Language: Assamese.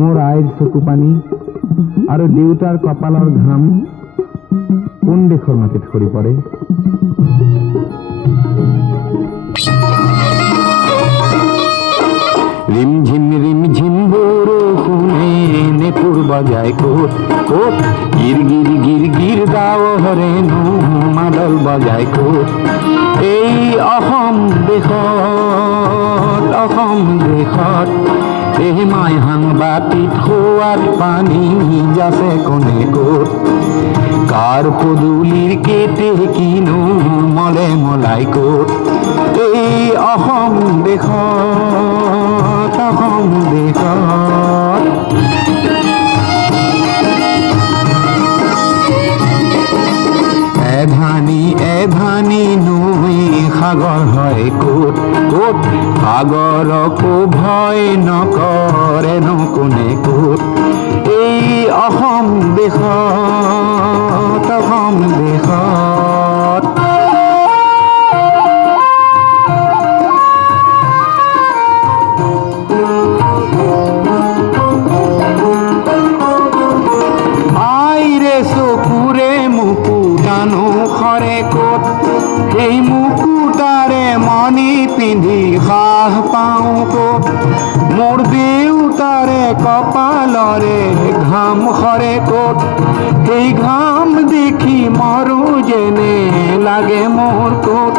মোৰ আইৰ চকু পানী আৰু দেউতাৰ কপালৰ ঘাম কোন দেশৰ মাটিত সৰি পৰে? ৰিমঝিম বৰষুণে নেপুৰ বজায় ক'ত ক'ত, গিৰ গিৰ গিৰ গিৰ গাঁৱৰে মাদল বজায় ক'ত? এই অসম দেশত এই মাই সাংবাতিত সোৱাদ পানী যাচে কোনে ক'ত? কাৰ পদূলিৰ কেতে কিনো মলে মলাই ক'ত? এই অসম দেশত এধানি নৈ সাগৰ হয় ক'ত ক'ত? সাগৰকো ভয় নকৰেনো কোনে ক'ত? এই অসম দেশত আইৰে চকুৰে মুকুতানো খৰে ক'ত? সেই মুকুতাৰে মণি পিন্ধি সাহ পাওঁ ক'ত? মোৰ দেউতাৰে কপালৰে ঘাম খৰে ক'ত? সেই ঘাম দেখি মৰো যেনে লাগে মোৰ ক'ত?